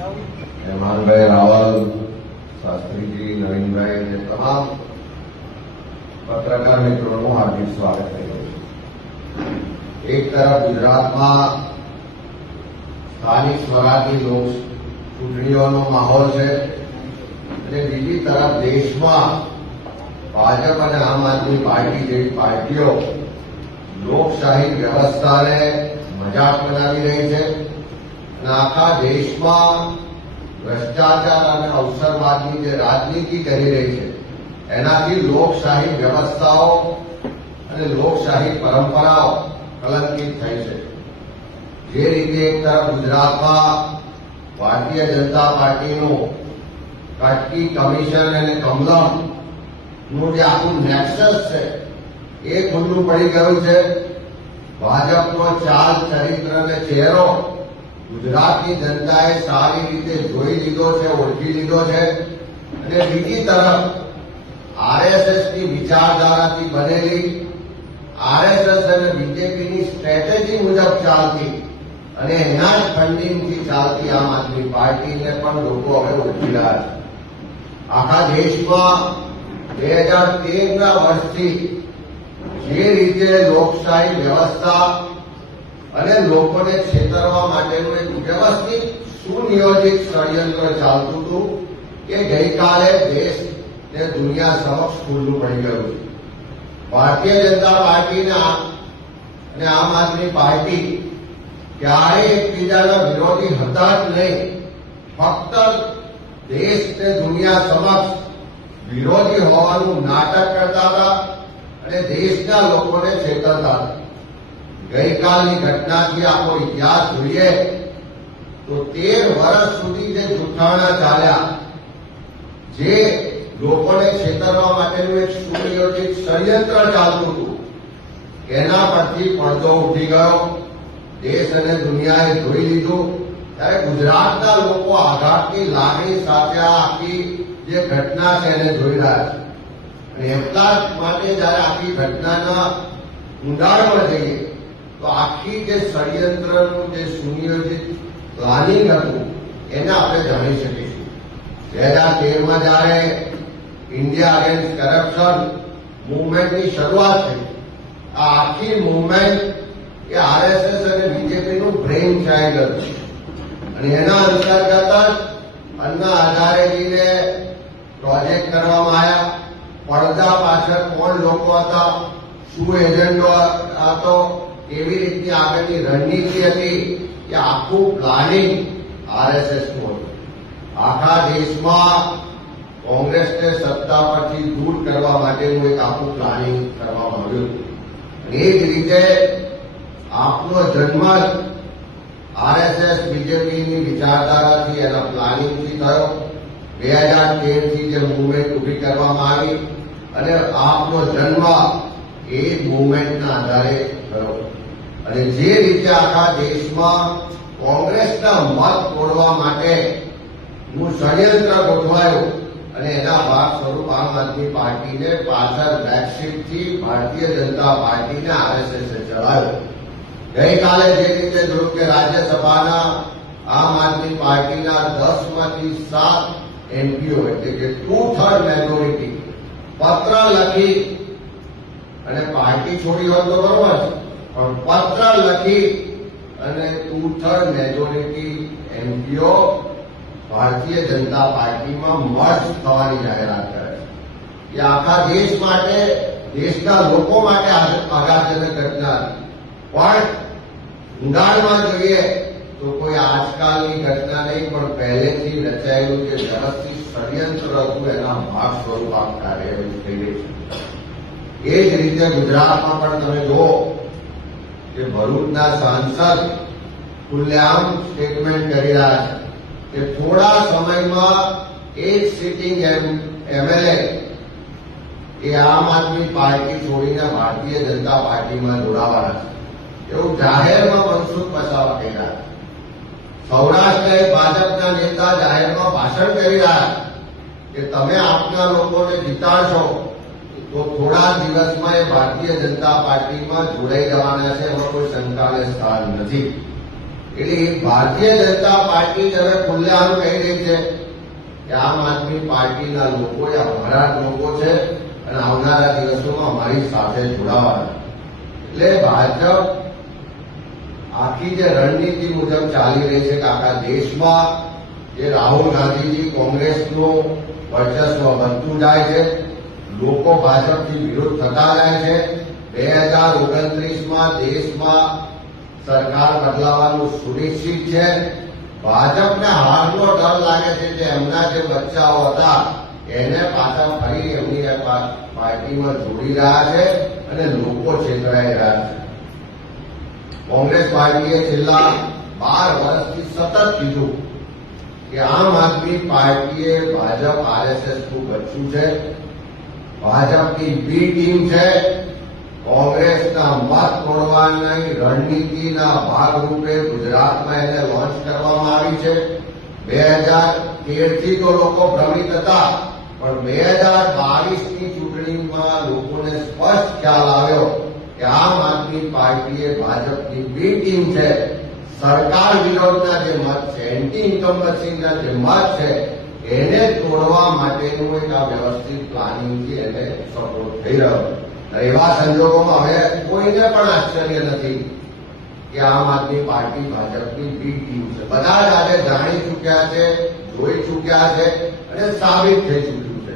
हेमानभाई रावल, शास्त्री जी, नवीन भाई ने तमाम पत्रकार मित्रों हार्दिक स्वागत है। एक तरफ गुजरात में स्थानिक स्वराजनी लोक चूंटણીઓનો માહોલ છે અને બીજી તરફ દેશમાં ભાજપ અને આમ આદમી પાર્ટી જેવી પાર્ટીઓ લોકશાહી વ્યવસ્થાને મજાક બનાવી રહી છે અને આખા દેશમાં ભ્રષ્ટાચાર અને અવસરવાદની જે રાજનીતિ કરી રહી છે એનાથી લોકશાહી વ્યવસ્થાઓ અને લોકશાહી પરંપરાઓ કલંકિત થઈ છે। જે રીતે એક તરફ ગુજરાતમાં ભારતીય જનતા પાર્ટીનું કટકી કમિશન અને કમલમનું જે આખું નેક્સસ છે એ ખુલ્લું પડી ગયું છે। ભાજપનો ચાલ ચરિત્ર અને ચહેરો ગુજરાતની જનતાએ સારી રીતે જોઈ લીધો છે, ઓળખી લીધો છે અને બીજી તરફ આરએસએસની વિચારધારાથી બનેલી આરએસએસ અને બીજેપીની સ્ટ્રેટેજી મુજબ ચાલતી અને એના જ ફંડિંગથી ચાલતી આમ આદમી પાર્ટીને પણ લોકો હવે ઓળખી રહ્યા છે। આખા દેશમાં 2013ના વર્ષથી જે રીતે લોકશાહી વ્યવસ્થા અને લોકોને છેતરવા માટેનું એક વ્યવસ્થિત સુનિયોજિત ષડયંત્ર ચાલતું હતું કે ગઈકાલે દેશ ને દુનિયા સમક્ષ ખુલ્લું પડી ગયું છે। ભારતીય જનતા પાર્ટીના અને આમ આદમી પાર્ટી ક્યારેય એકબીજાના વિરોધી હતા જ નહીં, ફક્ત દેશ ને દુનિયા સમક્ષ વિરોધી હોવાનું નાટક કરતા હતા અને દેશના લોકોને છેતરતા હતા। ગઈકાલની ઘટનાથી આપણો ઇતિહાસ જોઈએ તો 13 વર્ષ સુધી જે જૂઠાણા ચાલ્યા, જે લોકોને છેતરવા માટેનું એક સુનિયોજિત ષડયંત્ર ચાલતું હતું, એના પરથી પડદો ઉઠી ગયો। દેશ અને દુનિયાએ જોઈ લીધું ત્યારે ગુજરાતના લોકો આઘાતની લાગણી સાથે આ આખી જે ઘટના છે એને જોઈ રહ્યા છે અને એટલા માટે જયારે આખી ઘટનાના ઊંડાણમાં જઈએ તો આખી જે ષડયંત્રનું જે સુનિયોજિત પ્લાનિંગ હતું એને આપણે જાણી શકીશું। 2013માં જયારે इंडिया अगेन्स्ट करप्शन मूवमेंट की शुरुआत थी, आ आखी मूवमेंट ये आरएसएस और बीजेपी નું ब्रेन चाइल्ड હતું અને એના અંતર્ગત અન્ના હજારેજીને પ્રોજેક્ટ કરવામાં આવ્યા। પડદા પાછળ કોણ લોકો હતા, શું એજન્ડો હતો, કેવી રીતની આગળની રણનીતિ હતી, એ આખું પ્લાનિંગ આરએસએસનું હતું। આખા દેશમાં કોંગ્રેસને સત્તા પરથી દૂર કરવા માટેનું એક આખું પ્લાનિંગ કરવામાં આવ્યું અને એ જ રીતે આપનો જન્મ આરએસએસ બીજેપીની વિચારધારાથી એના પ્લાનિંગથી થયો। 2013થી જે મૂવમેન્ટ ઉભી કરવામાં આવી અને આપનો જન્મ એ મૂવમેન્ટના આધારે થયો અને જે રીતે આખા દેશમાં કોંગ્રેસના મત તોડવા માટેનું ષડયંત્ર ગોઠવાયું અને એના ભાગ સ્વરૂપ આમ આદમી પાર્ટીને પાછળ બેકશીટથી ભારતીય जनता પાર્ટીને આરએસએસે ચલાવ્યો। ગઈકાલે જે રીતે જોયું કે રાજ્યસભાના આમ આદમી પાર્ટીના 10માંથી 7 એમપીઓ એટલે કે 2/3 મેજોરિટી પત્ર લખી અને પાર્ટી છોડી હોત તો બરોબર છે, પણ પત્ર લખી અને 2/3 મેજોરિટી એમપીઓ ભારતીય જનતા પાર્ટીમાં મર્જ થવાની જાહેરાત કરે છે। એ આખા દેશ માટે, દેશના લોકો માટે આઘાતજનક ઘટના હતી, પણ ઊંડાણમાં જોઈએ તો કોઈ આજકાલની ઘટના નહીં, પણ પહેલેથી રચાયેલું જે વ્યવસ્થિત ષડયંત્ર હતું એના ભાગ સ્વરૂપ આ કાર્યવાહી થઈ રહી છે। એ જ રીતે ગુજરાતમાં પણ તમે જુઓ કે ભરૂચના સાંસદ ખુલ્લેઆમ સ્ટેટમેન્ટ કરી રહ્યા છે કે થોડા સમયમાં એક સિટિંગ એમએલએ એ આમ આદમી પાર્ટી છોડીને ભારતીય જનતા પાર્ટીમાં જોડાવાના છે, એવું જાહેરમાં મનસુખ વસાવા કહી રહ્યા છે। સૌરાષ્ટ્રના એક ભાજપના નેતા જાહેરમાં ભાષણ કરી રહ્યા કે તમે આપના લોકોને જીતાડશો તો થોડા દિવસમાં એ ભારતીય જનતા પાર્ટીમાં જોડાઈ જવાના છે, એમાં કોઈ શંકાને સ્થાન નથી। એટલે ભારતીય જનતા પાર્ટી જ હવે ખુલ્લેઆમ કહી રહી છે કે આમ આદમી પાર્ટીના લોકો એ અમારા જ લોકો છે અને આવનારા દિવસોમાં અમારી સાથે જોડાવાના. એટલે ભાજપ આખી જે રણનીતિ મુજબ ચાલી રહી છે કે આખા દેશમાં જે રાહુલ ગાંધીજી કોંગ્રેસનું વર્ચસ્વ વધતું જાય છે, લોકો ભાજપથી વિરોધ થતા જાય છે. 2029માં દેશમાં સરકાર બદલાવાનું સુનિશ્ચિત છે. ભાજપને હારનો ડર લાગે છે કે એમના જે બચ્ચાઓ હતા એને પાછા ફરી એમની પાર્ટીમાં જોડી રહ્યા છે અને લોકો છેતરાઈ રહ્યા છે. કોંગ્રેસ પાર્ટીએ છેલ્લા 12 વર્ષથી સતત કીધું કે આમ આદમી પાર્ટીએ ભાજપ આરએસએસનું બચ્ચું છે, ભાજપની બી ટીમ છે. કોંગ્રેસના મત તોડવાની રણનીતિના ભાગરૂપે ગુજરાતમાં એને લોન્ચ કરવામાં આવી છે. 2013થી તો લોકો ભ્રમિત હતા, પણ 2022ની ચૂંટણીમાં લોકોને સ્પષ્ટ ખ્યાલ આવ્યો કે આમ આદમી પાર્ટીએ ભાજપની બી ટીમ છે. સરકાર વિરોધના જે મત છે, એન્ટી ઇન્કમ્બન્સીના જે મત છે, એને તોડવા માટેનું એક આ વ્યવસ્થિત પ્લાનિંગથી એને સપોર્ટ થઈ રહ્યો. એવા સંજોગોમાં હવે કોઈને પણ આશ્ચર્ય નથી કે આમ આદમી પાર્ટી ભાજપની બી ટીમ છે. બધા જ આજે જાણી ચૂક્યા છે, જોઈ ચૂક્યા છે અને સાબિત થઈ ચૂક્યું છે.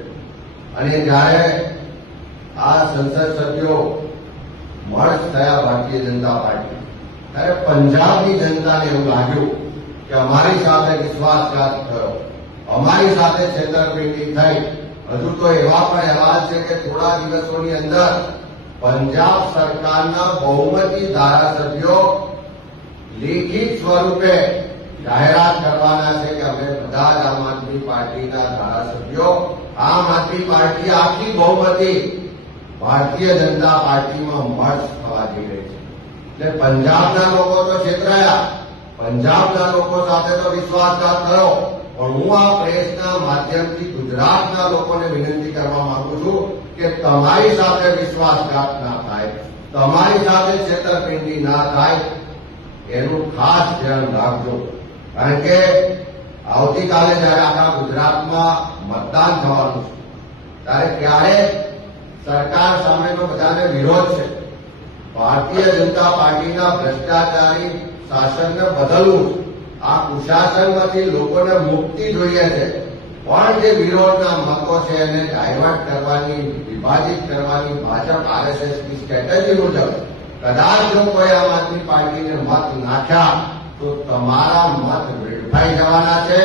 અને જયારે આ સંસદ સભ્યો મર્જ થયા ભારતીય જનતા પાર્ટી, ત્યારે પંજાબની જનતાને એવું લાગ્યું કે અમારી સાથે વિશ્વાસઘાત થયો, અમારી સાથે છેતરપિંડી થઈ. હજુ તો એવા પણ અહેવાલ છે કે થોડા દિવસોની અંદર પંજાબ સરકારના બહુમતી ધારાસભ્યો લેખિત સ્વરૂપે જાહેરાત કરવાના છે કે અમે બધા જ આમ આદમી પાર્ટીના ધારાસભ્યો, આમ આદમી પાર્ટી આખી બહુમતી ભારતીય જનતા પાર્ટીમાં મર્જ થવા જઈ રહી છે. એટલે પંજાબના લોકો તો છેતરાયા, પંજાબના લોકો સાથે તો વિશ્વાસઘાત થયો. પણ હું આ પ્રેસના માધ્યમથી ગુજરાતના લોકોને વિનંતી કરવા માંગુ છું કે તમારી સાથે વિશ્વાસઘાત ના થાય, તમારી સાથે છેતરપિંડી ના થાય, એનું ખાસ ધ્યાન રાખજો. કારણ કે આવતીકાલે જયારે આખા ગુજરાતમાં મતદાન થવાનું છે, ત્યારે ક્યારે સરકાર સામેનો બધાને વિરોધ છે. ભારતીય જનતા પાર્ટીના ભ્રષ્ટાચારી શાસનને બદલવું, આ કુશાસનમાંથી લોકોને મુક્તિ જોઈએ છે. પણ જે વિરોધના મતો છે એને ડાયવર્ટ કરવાની, વિભાજિત કરવાની ભાજપ આરએસએસની સ્ટ્રેટેજી મુજબ કદાચ જો કોઈ આમ આદમી પાર્ટીને મત નાખ્યા તો તમારા મત વેડફાઈ જવાના છે.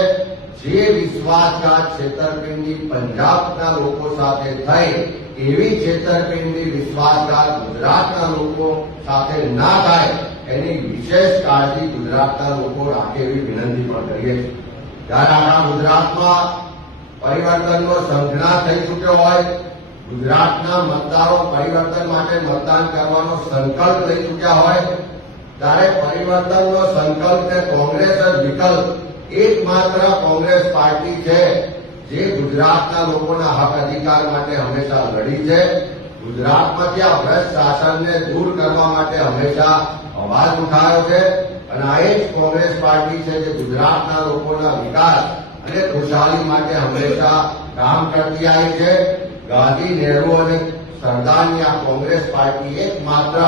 જે વિશ્વાસઘાત છેતરપિંડી પંજાબના લોકો સાથે થઈ, એવી છેતરપિંડી વિશ્વાસઘાત ગુજરાતના લોકો સાથે ના થાય, એની વિશેષ કાળજી ગુજરાતના લોકો રાખે એવી વિનંતી પણ કરીએ છીએ. જ્યારે આપણા ગુજરાતમાં પરિવર્તનનો સંઘર્ષ થઈ ચૂક્યો હોય, ગુજરાતના મતદારો પરિવર્તન માટે મતદાન કરવાનો સંકલ્પ લઈ ચૂક્યા હોય, ત્યારે પરિવર્તનનો સંકલ્પને કોંગ્રેસ જ વિકલ્પ એકમાત્ર કોંગ્રેસ પાર્ટી છે જે ગુજરાતના લોકોના હક અધિકાર માટે હંમેશા લડી છે. ગુજરાતમાંથી આ ભ્રષ્ટ શાસનને દૂર કરવા માટે હંમેશા અવાજ ઉઠાવ્યો છે. અને આ એ જ કોંગ્રેસ પાર્ટી છે જે ગુજરાતના લોકોના વિકાસ અને ખુશહાલી માટે હંમેશા કામ કરતી આવી છે. ગાંધી, નહેરુ અને સરદારની આ કોંગ્રેસ પાર્ટી એકમાત્ર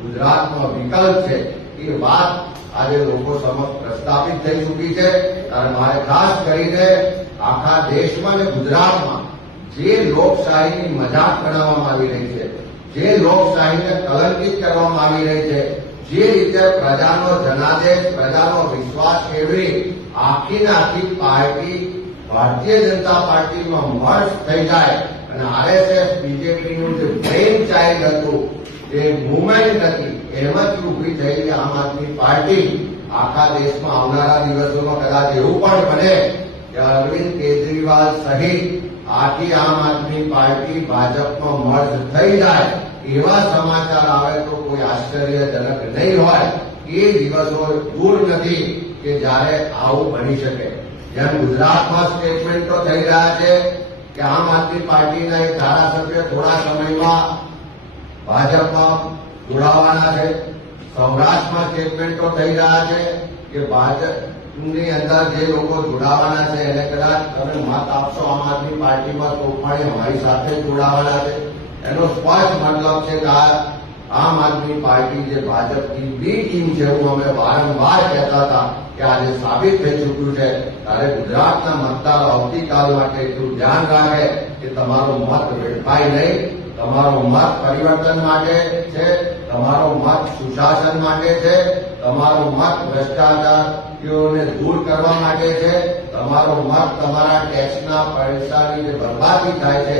ગુજરાતનો વિકલ્પ છે. એ વાત આજે લોકો સમક્ષ પ્રસ્થાપિત થઈ ચૂકી છે. અને મારે ખાસ કરીને આખા દેશમાં અને ગુજરાતમાં જે લોકશાહીની મજાક બનાવવામાં આવી રહી છે, જે લોકશાહીને કલંકિત કરવામાં આવી રહી છે, જે રીતે પ્રજાનો જનાદેશ, પ્રજાનો વિશ્વાસ કેળવી આખી ને આખી પાર્ટી ભારતીય જનતા પાર્ટીમાં મર્જ થઈ જાય અને આરએસએસ બીજેપીનું જે બ્રેઇન ચાઇલ્ડ હતું, જે મુવમેન્ટ હતી, એમાંથી ઉભી થયેલી આમ આદમી પાર્ટી આખા દેશમાં આવનારા દિવસોમાં કદાચ એવું પણ બને કે અરવિંદ કેજરીવાલ સહિત આખી આમ આદમી પાર્ટી ભાજપમાં મર્જ થઈ જાય, એવા સમાચાર આવે તો કોઈ આશ્ચર્યજનક નહીં હોય. એ દિવસો દૂર નથી કે જ્યારે આવું બની શકે. જેમ ગુજરાતમાં સ્ટેટમેન્ટો થઈ રહ્યા છે કે આમ આદમી પાર્ટીના એક ધારાસભ્ય થોડા સમયમાં ભાજપમાં જોડાવાના છે, સૌરાષ્ટ્રમાં સ્ટેટમેન્ટો થઈ રહ્યા છે કે ભાજપની અંદર જે લોકો જોડાવાના છે એને કદાચ તમે મત આપશો આમ આદમી પાર્ટીમાં તો પણ અમારી સાથે જોડાવાના છે. એનો સ્પષ્ટ મતલબ છે કે આમ આદમી પાર્ટી જે ભાજપની બી ટીમ છે, એવું અમે વારંવાર કહેતા હતા કે આજે સાબિત થઈ ચૂક્યું છે. ત્યારે ગુજરાતના મતદારો આવતીકાલ માટે એટલું ધ્યાન રાખે કે તમારો મત વેડફાય નહીં. તમારો મત પરિવર્તન માટે છે, તમારો મત સુશાસન માટે છે, તમારો મત ભ્રષ્ટાચારીઓને દૂર કરવા માટે છે, તમારો મત તમારા ટેક્સના પૈસાની જે બરબાદી થાય છે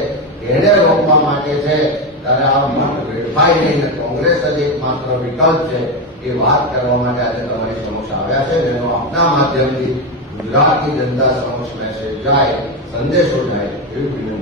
એને રોકવા માટે છે. ત્યારે આ મત વેડફાય નહીં. કોંગ્રેસ જ એકમાત્ર વિકલ્પ છે એ વાત કરવા માટે આજે તમારી સમક્ષ આવ્યા છે. એનો આપના માધ્યમથી ગુજરાતની જનતા સમક્ષ મેસેજ જાય, સંદેશો જાય એવી વિનંતી.